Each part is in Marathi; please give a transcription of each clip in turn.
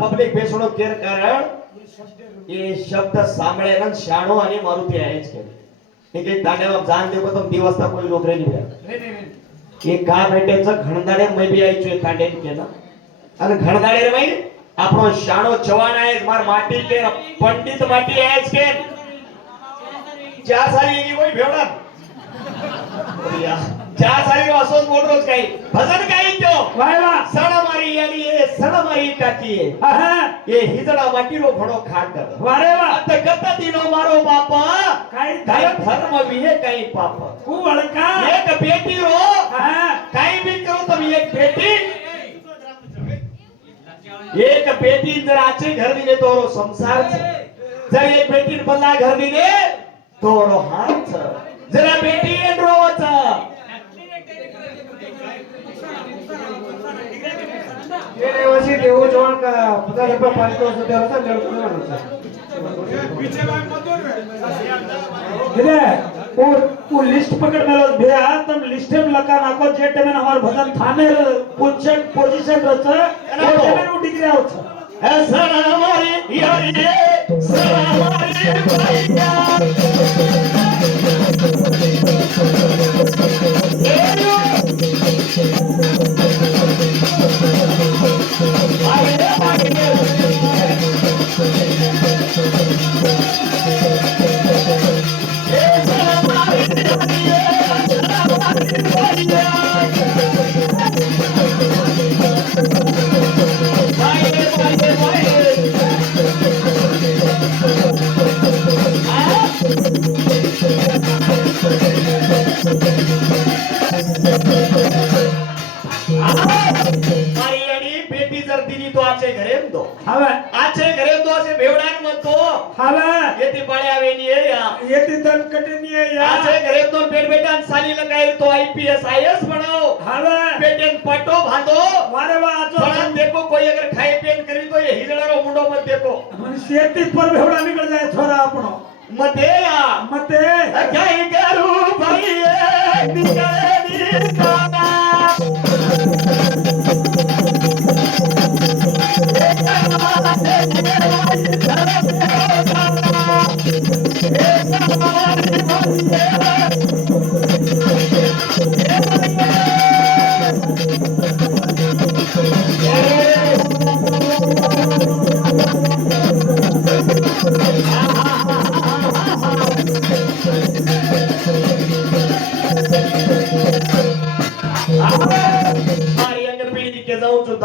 પબ્લિક બેસણો કેર કારણ એ શબ્દ સાંભળે ને શાણો અને મારુતિ આય છે કે તાડેમાં જાન દેવો તો દિવસતા કોઈ લોક રહી નહીં એ કા બેટે છે ઘણદાડે મે બી આઈ છું તાડે કે ના અને ઘણદાડે રે ભાઈ આપણો શાણો જવાન આય માર માટી કે પંડિત માટી આય છે ચા સારી એની કોઈ ભેવડા ચા સારી નો અસોસ મોટરો જ કઈ ભજન કઈ ગયો વાહ વાહ સણા મારી યાડી એ સણા મારી કાકી એ હા એ હિજડા માટીનો ઘણો ખાતર વારે વાહ અત ગત દીનો મારો બાપા કઈ ધર્મ વિહે કઈ પાપ કુ વળકા એક બેટી રો હા કઈ બી કરો તમે એક બેટી જરા આચે ઘર દીને તોરો સંસાર છે જરા એક બેટી બલ્લા ઘર દીને તોરો હાથ છે જરા બેટી એ રોવ છે એને વસી દેવું જોણ કા 50 રૂપિયા પાલતો છે તે રસન લેવું છે पीछे भाई मत दो रे वो लिस्ट पकड़ में लो भैया तुम लिस्ट में लगा ना को जेट में हमार भजन थाने पोजीशन रहता है वो में वो डिग्री आउट है सना हमारी यारी सना हमारी भैया आईपीएस आईएएस बनाओ हावे पेटेन पटो बांधो मारे वा आजो पण देखो कोई अगर खाए पेन करी तो ये हिजड़ारो मुंडो मत देखो मन सेती पर भेवड़ा निकल जाए छोरा आपनो मते या मते काय करू भाई निकले निकाना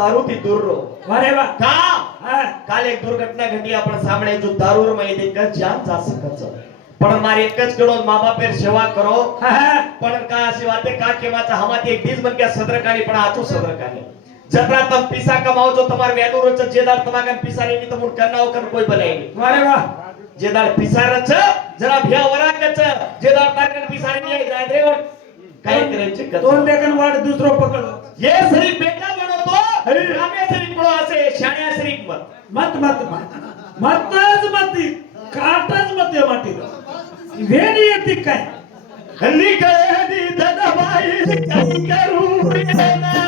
दारू थी दूर रो वारे वाह का काल एक दुर्घटना घटी आपण सामने जो दारू रो में देख जान जा सकत छ पण मारे एक ज करो माँ-बाप सेवा करो पण का सेवाते का केवाचा हमाती एक दीज बन के सदरकानी पण आचो सदरकानी जत्रा तम पिसा कमाओ जो तुम्हार वेदो रच जेदार तमागन पिसा नी तम करना कर कोई भलाई वारे वाह जेदार पिसा रच जरा भ्या वरा कच जेदार ताकन पिसा नी जाय रे काय करे छ दोन देखन वाड दूसरो पकड़ ये सरी बेटा बनो तो रामे सरी पड़ो असे शाण्या सरी मत मत मत मतज मत काटज मत माटी वेणी येती काय हल्ली काय दी दबाई काय करू रे ना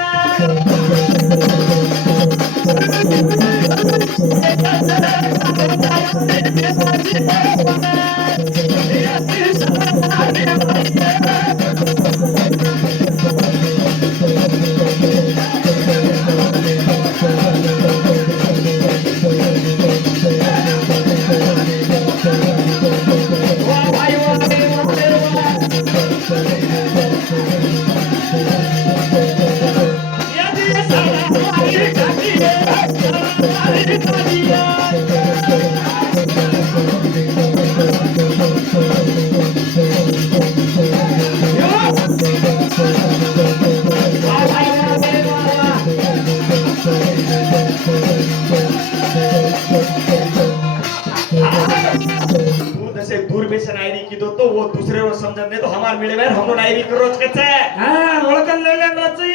से नायरी की दो तो वो दूसरे रो समझ नहीं तो हमार मिले में हम नायरी करो कच्चे हां ओळखन ले राची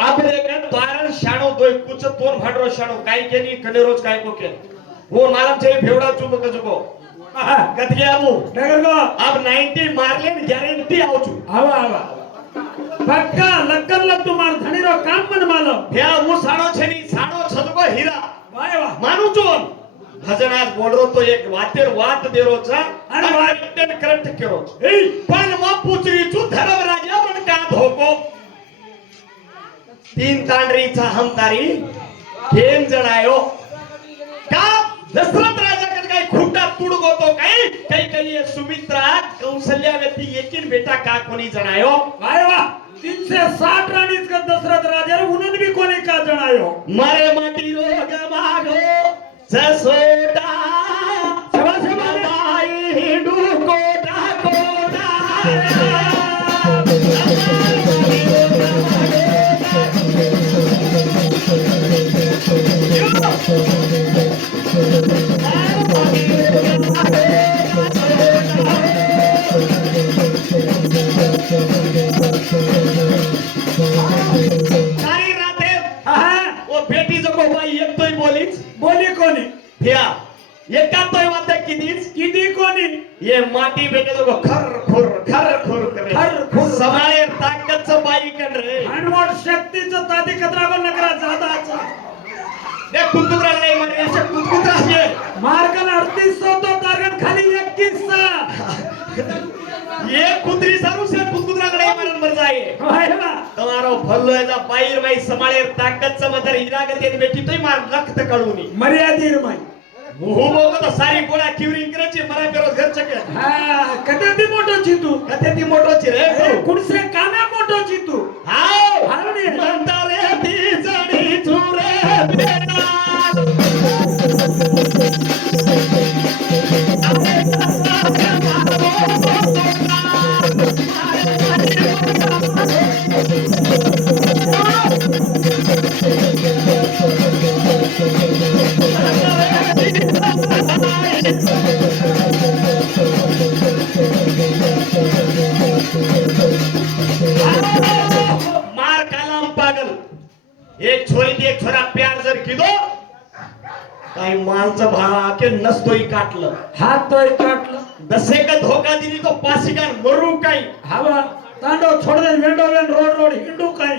आप देखा द्वारण शाणो दोय कुछ तोन भाडरो शाणो काय केनी कने रोज काय को के वो मालम छे भेवडा चुप कजको गतगे आबू नगर को अब 90 मारले गारंटी आउ छु आवा आवा पक्का लक्कन लग तुम्हार धनी रो काम मन मालो भ्या वो साणो छेनी साणो छजको हीरा वाह वाह मानू चोन भजन आज बोल रो तो एक वातेर वात दे रो छा अरे वाह करंट केरो ए पण म पुचरी छु धर्म राजा पण का धोको तीन तांडरीचा हमतारी केम जणायो का दशरथ राजा कन काय खुटा तुडगो तो काही काही सुमित्रा कौशल्या व्यक्ती एकीन बेटा का कोणी जणायो वाह वाह 360 राणीच का दशरथ राजा रे उन्होंने भी कोणी का जणायो मारे माटी रोग मागो जसोदा सेवा सेवा बाई हिंदू कोटा कोटा सारी राते वो बेटी जो को बाई एक तोय बोलीच बोली कोणी भ्या एका तोय वाते किदी कोणी ये माटी बेटे जो को खर खुर करे खर खुर समाळे ताकत च बाई कन रे अनमोल शक्तीचं तादी कत्रावर नकरा जादाचा ने कुंकुत्रा नाही म्हणे असे कुंकुत्रा आहे मार्गन 3800 तो टार्गेट खाली 2100 ये कुंतरी सारू से कुंकुत्रा नाही म्हणून मर जाय वायला તમારો ભલ્લો એજા બાઈર ભાઈ સમાળે તાકાત સમતર હીરાગતી બેટી તોય માર લખત કળુની मर्यादीर माई હું મોકો તો સારી ગોળા ક્યુરિંગ કરે છે મારા પેરો ઘર ચકે हा कधी मोठो छी तू કતેથી મોટો છે રે कुणसे काना मोठो छी तू હાવ हावणे મંતા રે તી જડી છુરે બેટા मार कालाम पागल एक छोरी ती एक छोरा प्यार जर किदो काही माणसं भा के नसतोय काटलं हात तोय काटलं दसे का धोका दिली तो पासिकान मरू काही हवा तांडो छोड़ दे वेंडो वेन रोड रोड हिंडू काय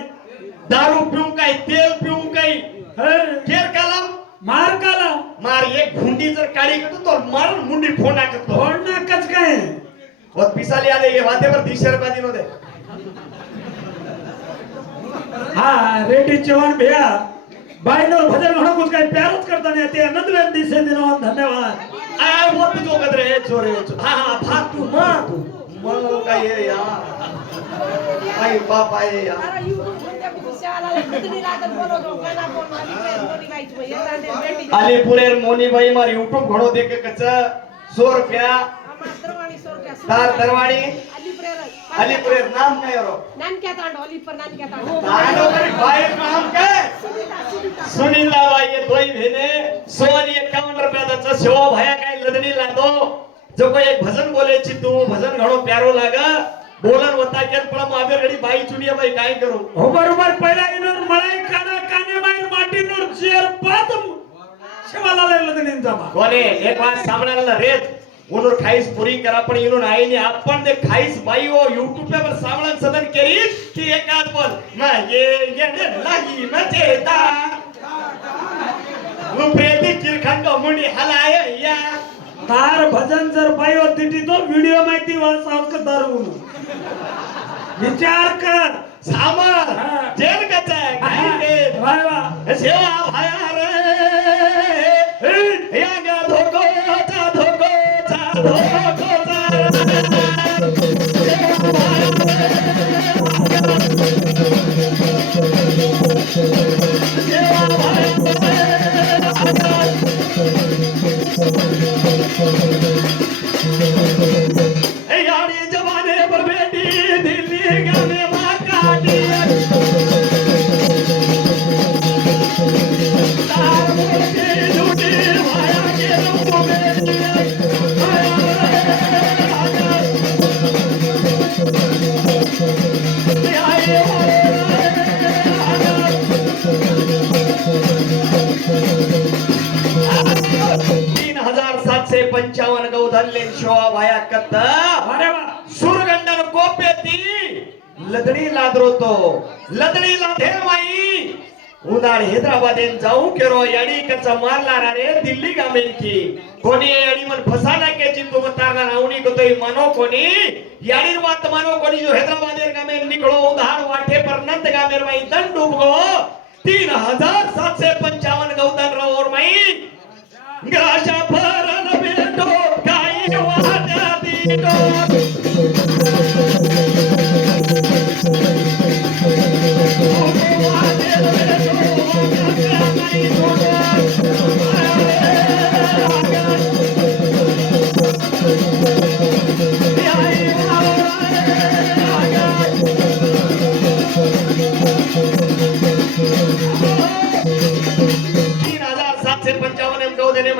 दारू पिऊ काही तेल पिऊ काही हे केर कालाम मार काला मार एक भुंडी जर काढी करतो तो मार मुंडी फोना करतो फोडना कच काय वो पिसाली आले ये वातेवर 200 रुपया दिन होते हा रेडी चव्हाण भैया बायनो भजन म्हणून कुछ काय प्यारच करता नाही ते आनंद वेन दिसे दिनो धन्यवाद आय वो भी जो कदरे चोरे हां हां भाग तू मां तू मग काय ये या आई बाप आहे या अरे YouTube मध्ये खुशाला किती लागत बोलतो गाना बोल माझी मोनी गायची भैया तांडे बेटी अलीपुरेर मोनीबाई मार YouTube घणो देके कच 100 रुपया मात्रवाणी 100 रुपया तार दरवाडी अलीपुरेर नाम काय रो नानक्या तांडो अलीपुर नानक्या तांडो तांडो करी भाई नाम काय सुनीला बाई ये दोई भेने 151 रुपया दच सेवा भया काय लदणी लादो जो कोई एक भजन बोले ची तू भजन घणो प्यारो लागा बोलन होता केन पण माबे घडी बाई चुनिया बाई काय करू हो बरोबर पहिला इनोर मलाई काना काने बाई माटी नोर चेर पादम शिवाला लग्न जमा कोने एक बात सामनाला रेत उनोर खाईस पुरी करा पण इनोर आई ने आपण दे खाईस बाई ओ YouTube पे पर सामळन सदन केरी की एकात पण ना ये लागी मचेता वो प्रेती किरखंड मुंडी हलाय या तार भजन जर बाई और दिटी तो व्हिडिओ माहिती वाचाव का दारू विचार कर सामर हाँ। जेल कचा है काय के वाह वाह सेवा भया रे या गा धोको चा यारी जमाने पर बेटी दिल्ली गाने मां काटी तार मुझे झूठी माया के रूप में 755 गौधनले शोभा भाया कत्त अरे वा सुरगंडन कोपेती लदडी लादरोतो लदडी लाधे माई उदाड हैदराबादेन जाऊ केरो याडी कच्चा मारला रे दिल्ली गामेन की कोणी याडी मन फसाना के चिंतु मतारना नाउनी को तो मानो कोणी याडी बात मानो कोणी जो हैदराबादेर गामेन निकलो उदाड वाटे पर नंद गामेर माई दंड डूबगो 3755 गौधन रोर माई ग्राशा भरन बेटो काही वाटा दीटो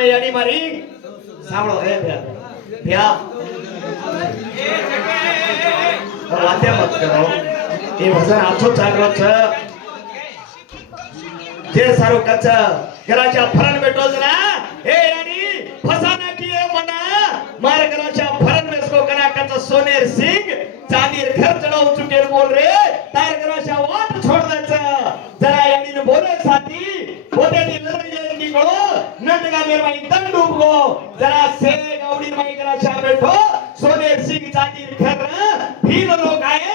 याडी मारी સાંભળો હે ભ્યા વાતે મત કરો એ વજન આછો ચાગરો છે જે સારો કચ્ચ ગરાચા ફરન બેઠો છે ના એ याडी फसाना किए मना मार गराचा फरन में इसको करा कच्च सोनेर सिंह चांदीर घर चढ़ाऊ चुके बोल रे तार गराचा वाट छोड़ दे जरा याडी ने बोले साथी बोते नी लड़ाई निकलो नंदगा मेर माई तन डूब गो जरा से गौड़ी माई गराचा बैठो सोनेर सिंह चांदीर घर भील लोग आए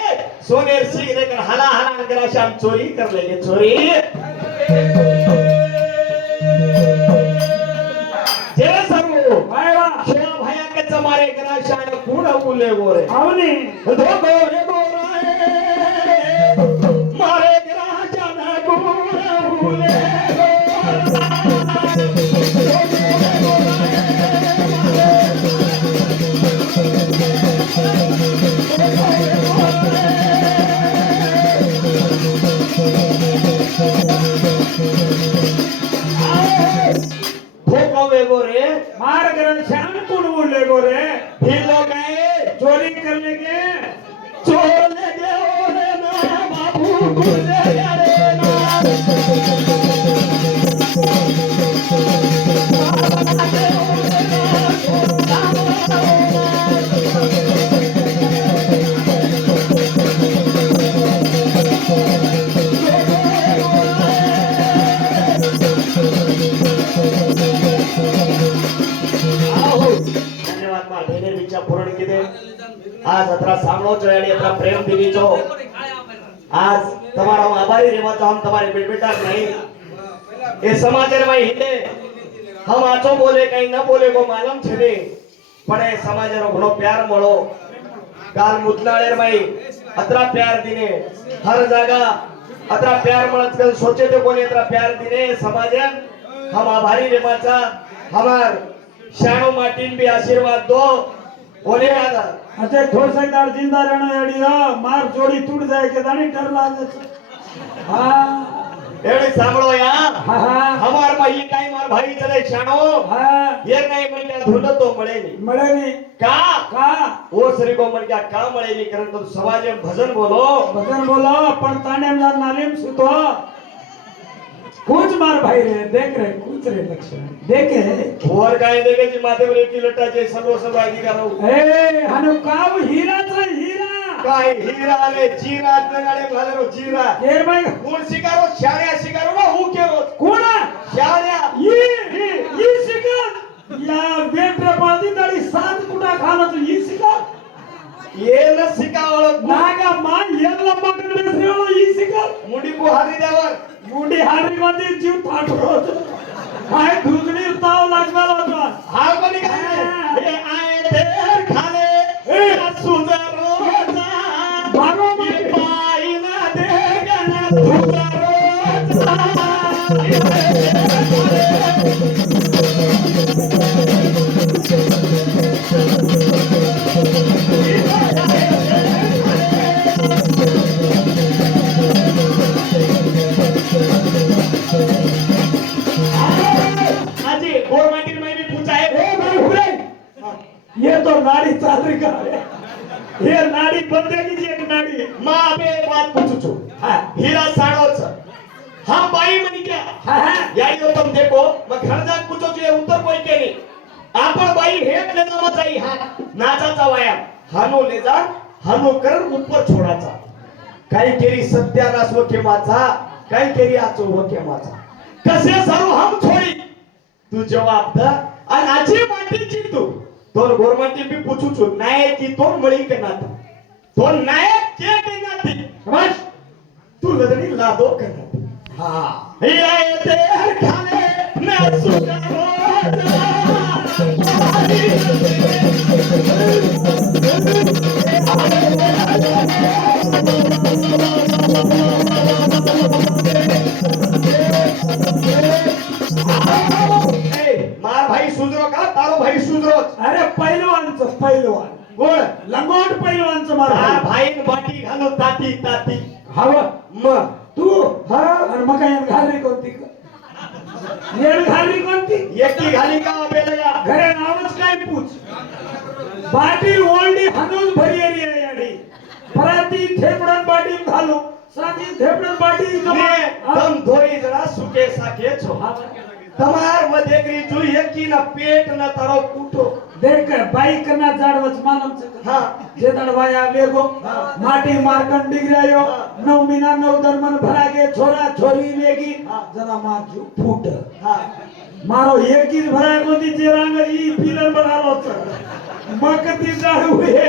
सोनेर सिंह लेकर हला हला गराचा चोरी कर लेंगे चोरी जेरा सरू भाईवा शोभा भाया कच्चा मारे गराचा कूड़ा बोले गोरे आवनी दो गोरे गोराए मारे गराचा ना कूड़ा बोले गोरे मार कर श्याम कौन बोले गोरे भी लोग आए चोरी करने के चोर ले गए रे ना बाबू गुजरे रे ना आज अतरा सामनो जो यानी अतरा प्रेम दिनी जो आज तुम्हारा आभारी रेवा तो हम तुम्हारे बेटा नहीं ये समाचार में हिंदे हम आचो बोले कहीं न बोले को मालूम छे पड़े समाचार घणो प्यार मळो काल मुदनाळेर माई अतरा प्यार दिने हर जगह अतरा प्यार मळत कर सोचे तो कोणी अतरा प्यार दिने समाजन हम आभारी रेवाचा हमार शानो माटीन भी आशीर्वाद दो बोले आदा अच्छा ठोसेदार जिंदा रहना याडी मार जोड़ी टूट जाए के दानी डर लागे हां एड़ी सांभळो या हां हमार माई काय मार भाई चले शानो हां ये नहीं मन क्या धुंड तो मळे नहीं का ओ सरी को मन क्या का मळे नहीं करन तो समाज में भजन बोलो पण तानेम जा नालिम सुतो कुछ मार भाई रे देख रे कुछ रे लक्षण देखे और काय देखे जी माथे पर एक लट्टा जे सर्व आदि करो ए हनु काव हीराच रे हीरा काय हीरा रे जीरा लगाडे भाले रो जीरा केर भाई कोण शिकारो शाळ्या शिकारो ना हु केरो कोण शाळ्या ये शिकार या बेट्रे पादी दाडी सात कुटा खाना तो ये शिकार ये न शिकावळ नागा मान येला पकड बेसरेवळ ये शिकार मुंडी को हारी द्यावर मुंडी हारी मध्ये जीव थाटरो हाय दुगणी ताव लागवाला होता हा कोणी काय ए आए देर खाले सुजारो मारो पाई ना देगना सुजारो ये तो नाड़ी चाल रही का ये नाड़ी बंदेगी जी एक नाड़ी मां बे बात पूछू छु हीरा साड़ोच हम बाई मनी क्या याई तो तुम देखो मैं घर जा पूछो जो उत्तर कोई के नहीं आपण बाई बाई हात नाचाचा व्यायाम हानो ले जा हानो कर ऊपर छोडाचा काही केरी सत्यानाश वके माझा काही केरी आचो वके माझा कसे सर्व हम छोडी तू जवाब द आणि आजी माटीची तू तोर गोरमाटी मी पूछू छु नायक की तोर मळी के नात तो नायक के नाती बस तू लदनी लादो के नाती हा ये ते हर खाले ना सुगारो मार भाई सुधरो का तारो भाई सुधरो अरे पहिलवानचं पहिलवान कोण लंगोट पहिलवानचं मार हा भाई बाटी घालून ताती ताती हवं मग तू हा आणि मग काय घालरी कोणती येण घालरी कोणती एकटी घाली का बेलया घरे नावच काय पूछ बाटी ओल्डी हनूज भरी आहे याडी पराती थेपडन बाटी घालू साथी थेपडन बाटी ने तम धोई जरा सुके साके छो તમાર વધેકરી જોઈ એકી ના પેટ ના તારો કૂટો देख बाई करना जाडवच मानम હા जे दडवाया वेगो माटी मारकन डिगरायो नौ मीना नौ दरमन भरागे छोरा छोरी वेगी जना माजू फूट હા मारो एकी भराय कोती चेरांग ई पिलर बनालो मकती जाडू हे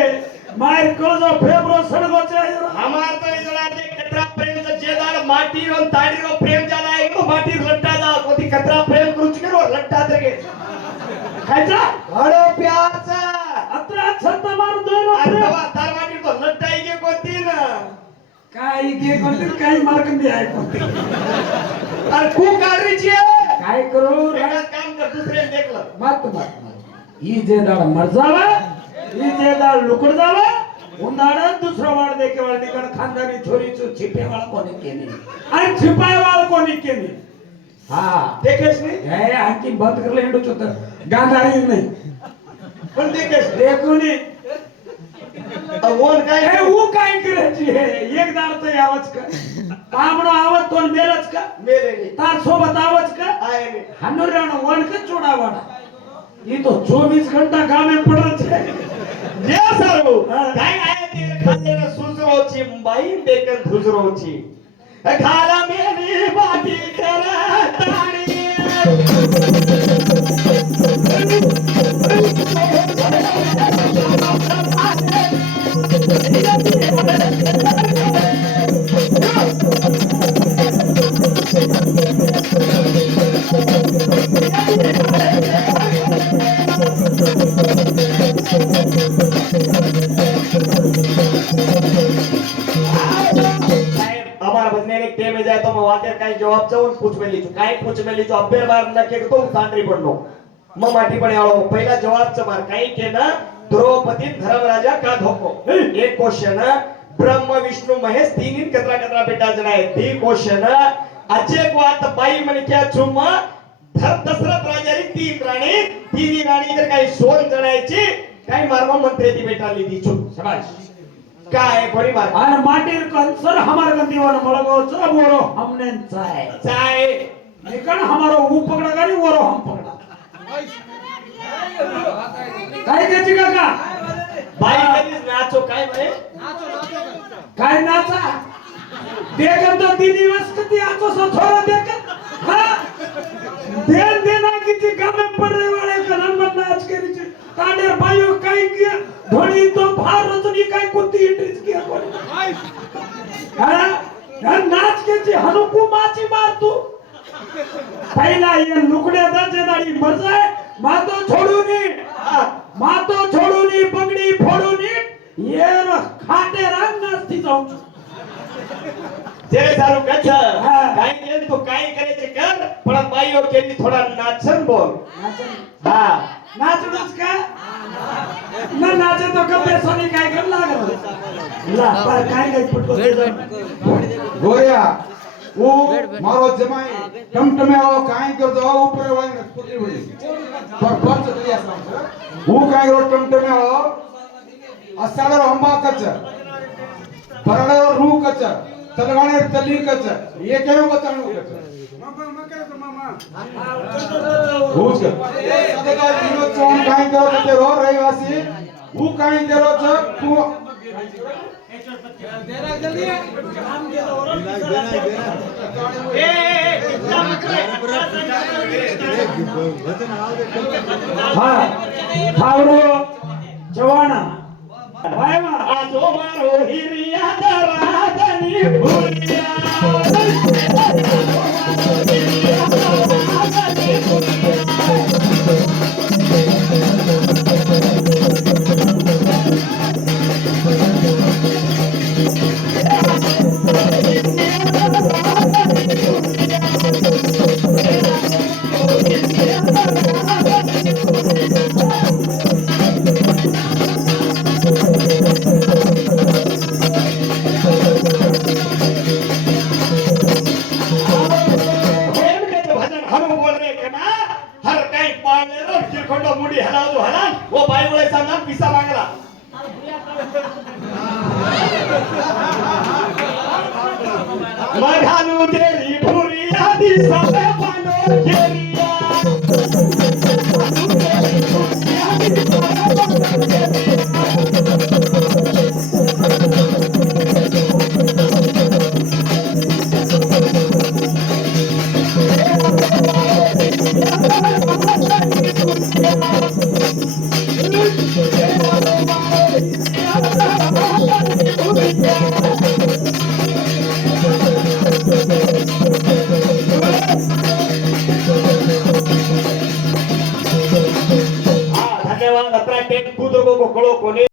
मार कोजो फेब्रो सडगो चायो हमार तो इजला दे कतरा प्रेम से जेदार माटी रो ताड़ी रो प्रेम जाला एगो माटी लट्टा जा कोती कतरा प्रेम करूच के रो लट्टा दगे खायचा हडो प्यार चा अत्रा छत मार दोन अथवा तार माटी तो लट्टाई के कोती ना काय गे कोणती काय मार्कन दे आहे कोणती अरे कू काढरी छे काय करू एका काम कर दुसरे देख ल मत ई जे दाड मर जावा ई जे दाड लुकड जावा उंदाड दुसरा वाड देके वाळ निकड खानदानी छोरी चू छिपे वाळ कोणी केली आणि छिपाय वाळ कोणी केली हा देखेस नहीं हे आणखी बंद करले हिंडू चोत गांधारी नाही पण देखेस देखुनी ओन काय हे ऊ काय करायची हे एक दाड तो आवाज का पामणो आवाज तोन मेलच का मेरे नहीं तार सोबत आवाज का आए नहीं हनुरानो वन का चोडावाडा ये तो 24 घंटा गामे पडत है जे सर्व काय आहे ते खाल्लेला सुजरोची बाई देखन धुजरोची खाला मेरी बाटी करा ताणी અમારા બધાને એક ટેમે જાય તો વાતે કાઈ જવાબ ચાવું પૂછ મેલી છું કાઈ પૂછ મેલી છું અબ્બેર બાર નકે તો સાંડરી પડનો માટી પણ આવો પહેલા જવાબ છે માર કાઈ કે ના દ્રૌપદી ધર્મરાજા का धोको एक क्वेश्चन ब्रह्म विष्णु महेश तीन कतरा कतरा बेटा जणाय ती क्वेश्चन अचे को आत बाई म्हणे क्या चुम दशरथ राजारी तीन राणी जर काही सोन जणायची काही मारवा मंत्री ती बेटा लिदी छु शाबाश काय कोणी मार और माटीर कंसर हमार गंदीवन मळगो च बोरो हमने चाय चाय निकण हमारो ऊ पकड़ा गाड़ी वोरो हम पकड़ा काय त्याची काका बाई कधीच नाचो काय म्हणे काय नाचा देखन तो 3 दिवस कती आतो सो थोड़ा देखन हां देन देना किती गामे पडरे वाले कनन मत नाच करी छे तांडे भाईओ काय किया धोनी तो भार रचनी काय कोती इंट्रीज किया कोणी हां नाच के जी हनुकू माची मार तू पहिला ये लुकड़े दजे दाड़ी मर जाए मातो छोडूनी पगड़ी फोडूनी ये खाटे रंग नसती जाऊ जे सारू कछ हां. काय केल तू काय करायचे कर पण बाईओ केली थोडा नाचन बोल हा नाचणच का न नाचे तो कपे सोनी काय कर लागल ला पर काय काय फुटको गोरिया वो मारो जमाई टमटमे आओ काय करतो आओ ऊपर वाली न पुटी हुई पर पर्च दिया सामने वो काय करो टमटमे आओ असागर हंबा कच परडा रू कच तलगाणे तली कच ये केव बताणू कच होच सदगा दिनो चोण काय करो ते रो रहिवासी હું કાંઈ દેરો છે તું હા થાવરો જવાના વાયવા આ જો મારો હિરિયા દરાદની हर काही पाळले रो चिरखंड मुडी हलावतो हला वो बाई वळे सांगा पिसा मागला मघालू तेरी भुरी आधी सबे पानो केरिया धन्यवाद अत्रा टेक कूदो को कळो कोणी